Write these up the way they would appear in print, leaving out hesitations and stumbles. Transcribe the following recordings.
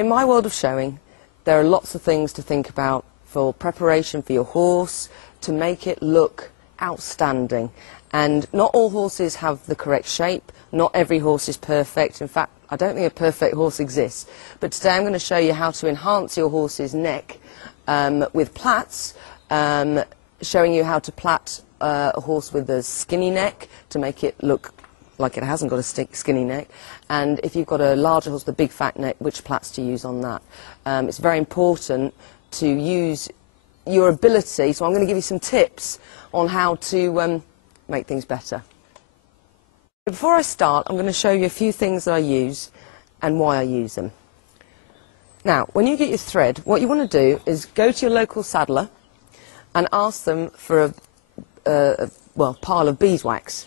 in my world of showing, there are lots of things to think about for preparation for your horse to make it look outstanding. And not all horses have the correct shape. Not every horse is perfect. In fact, I don't think a perfect horse exists. But today I'm going to show you how to enhance your horse's neck with plaits, showing you how to plait a horse with a skinny neck to make it look like it hasn't got a skinny neck, and if you've got a larger horse with a big fat neck, which plaits to use on that. It's very important to use your ability, so I'm going to give you some tips on how to make things better. Before I start, I'm going to show you a few things that I use and why I use them. Now, when you get your thread, what you want to do is go to your local saddler and ask them for a pile of beeswax.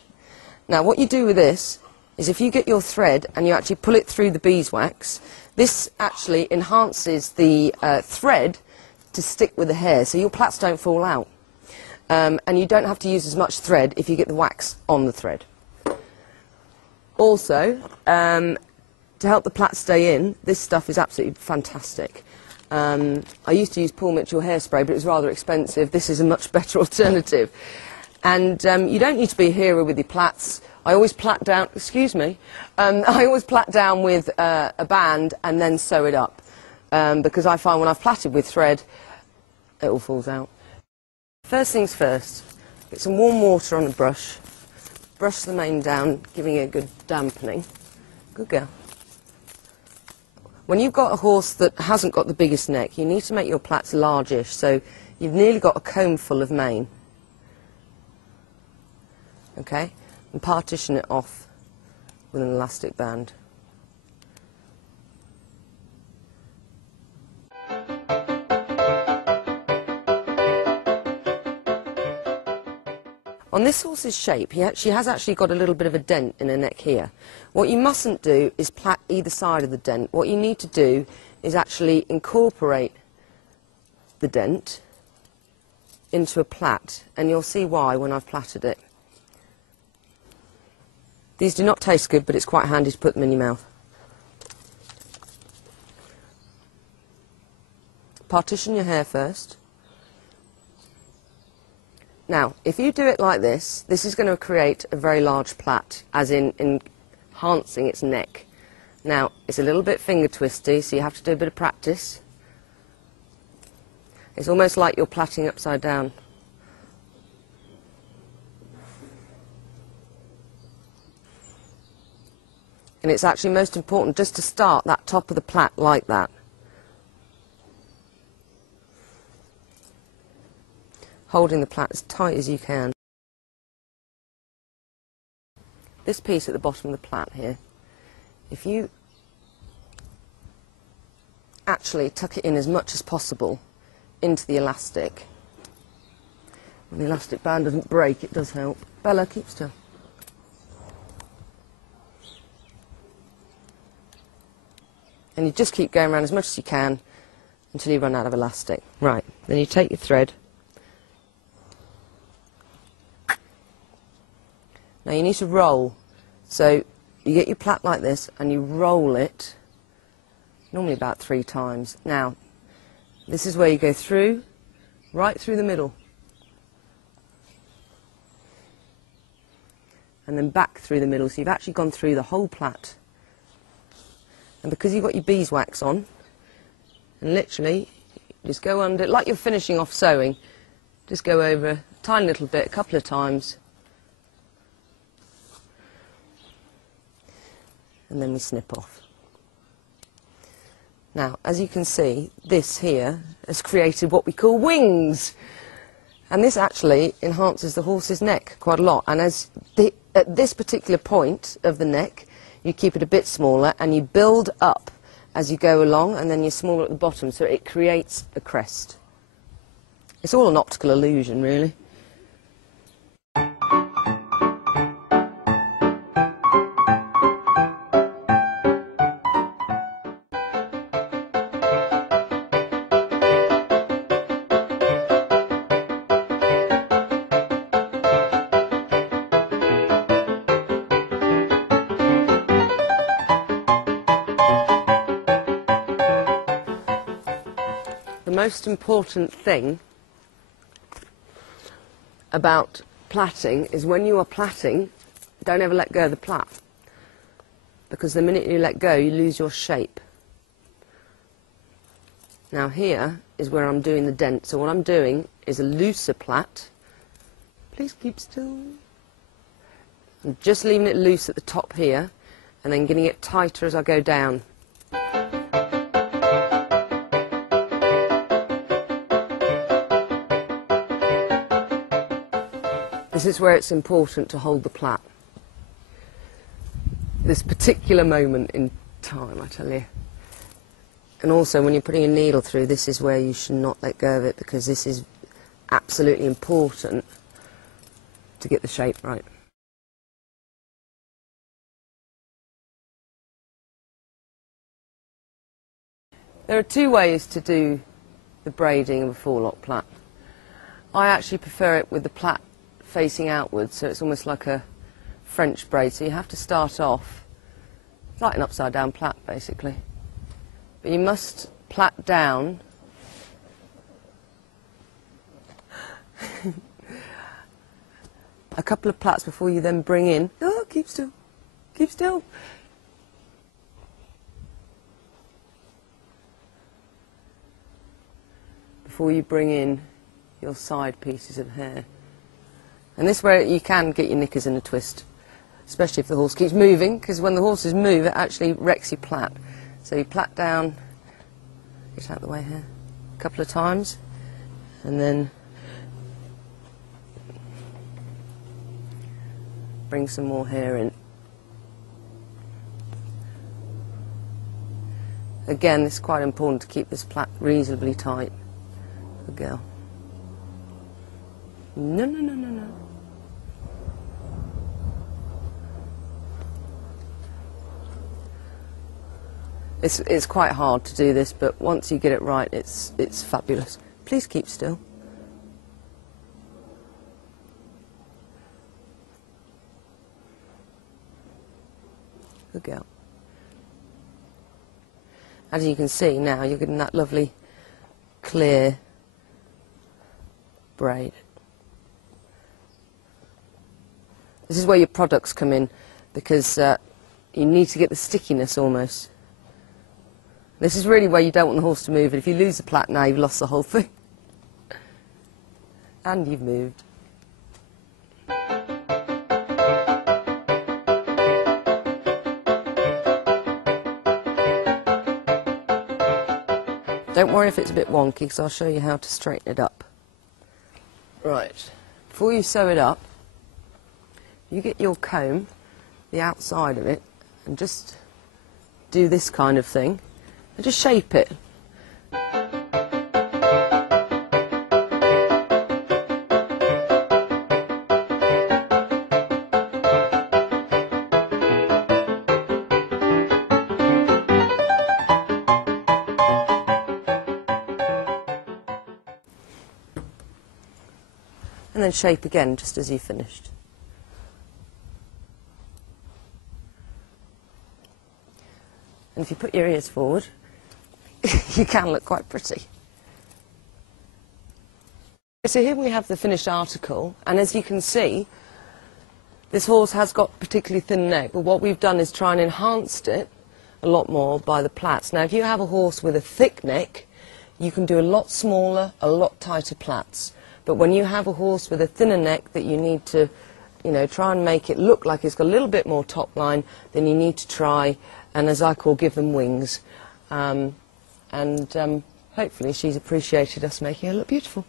Now, what you do with this is if you get your thread and you actually pull it through the beeswax, this actually enhances the thread to stick with the hair, so your plaits don't fall out. And you don't have to use as much thread if you get the wax on the thread. Also, to help the plaits stay in, this stuff is absolutely fantastic. I used to use Paul Mitchell hairspray, but it was rather expensive. This is a much better alternative. And you don't need to be a hero with your plaits. I always plait down, excuse me, I always plait down with a band and then sew it up. Because I find when I've plaited with thread, it all falls out. First things first, get some warm water on a brush, brush the mane down, giving it a good dampening. Good girl. When you've got a horse that hasn't got the biggest neck, you need to make your plaits largish, so you've nearly got a comb full of mane. Okay, and partition it off with an elastic band. On this horse's shape, she has actually got a little bit of a dent in her neck here. What you mustn't do is plait either side of the dent. What you need to do is actually incorporate the dent into a plait, and you'll see why when I've plaited it. These do not taste good, but it's quite handy to put them in your mouth. Partition your hair first. Now, if you do it like this, this is going to create a very large plait, as in enhancing its neck. Now, it's a little bit finger twisty, so you have to do a bit of practice. It's almost like you're plaiting upside down. And it's actually most important just to start that top of the plait like that. Holding the plait as tight as you can. This piece at the bottom of the plait here, if you actually tuck it in as much as possible into the elastic, when the elastic band doesn't break, it does help. Bella, keep still. And you just keep going around as much as you can until you run out of elastic. Right, then you take your thread. Now you need to roll. So you get your plait like this and you roll it, normally about 3 times. Now, this is where you go through, right through the middle. And then back through the middle, so you've actually gone through the whole plait. And because you've got your beeswax on, and literally, just go under, like you're finishing off sewing, just go over a tiny little bit, a couple of times, and then we snip off. Now, as you can see, this here has created what we call wings. And this actually enhances the horse's neck quite a lot. And at this particular point of the neck, you keep it a bit smaller and you build up as you go along, and then you're smaller at the bottom, so it creates a crest. It's all an optical illusion, really. most important thing about plaiting is when you are plaiting, don't ever let go of the plait, because the minute you let go, you lose your shape. Now here is where I'm doing the dent. So what I'm doing is a looser plait. Please keep still. I'm just leaving it loose at the top here, and then getting it tighter as I go down. This is where it's important to hold the plait. This particular moment in time, I tell you. And also, when you're putting a needle through, this is where you should not let go of it, because this is absolutely important to get the shape right. There are two ways to do the braiding of a four-lock plait. I actually prefer it with the plait facing outwards, so it's almost like a French braid. So you have to start off like an upside-down plait, basically. But you must plait down a couple of plaits before you then bring in. Oh, keep still, keep still. Before you bring in your side pieces of hair. And this is where you can get your knickers in a twist, especially if the horse keeps moving, because when the horses move, it actually wrecks your plait. So you plait down, get out of the way here, a couple of times, and then bring some more hair in. Again, it's quite important to keep this plait reasonably tight. Good girl. No, no, no, no, no. It's quite hard to do this, but once you get it right, it's fabulous. Please keep still. Good girl. As you can see now, you're getting that lovely, clear braid. This is where your products come in, because you need to get the stickiness almost. This is really where you don't want the horse to move, and if you lose the plait now, you've lost the whole thing. And you've moved. Don't worry if it's a bit wonky, because I'll show you how to straighten it up. Right, before you sew it up, you get your comb, the outside of it, and just do this kind of thing, and just shape it. And then shape again, just as you finished. And if you put your ears forward, you can look quite pretty. So here we have the finished article, and as you can see, this horse has got particularly thin neck, but what we've done is try and enhanced it a lot more by the plaits. Now, if you have a horse with a thick neck, you can do a lot smaller, a lot tighter plaits. But when you have a horse with a thinner neck that you need to, try and make it look like it's got a little bit more top line, then you need to try, and as I call, give them wings. Hopefully she's appreciated us making her look beautiful.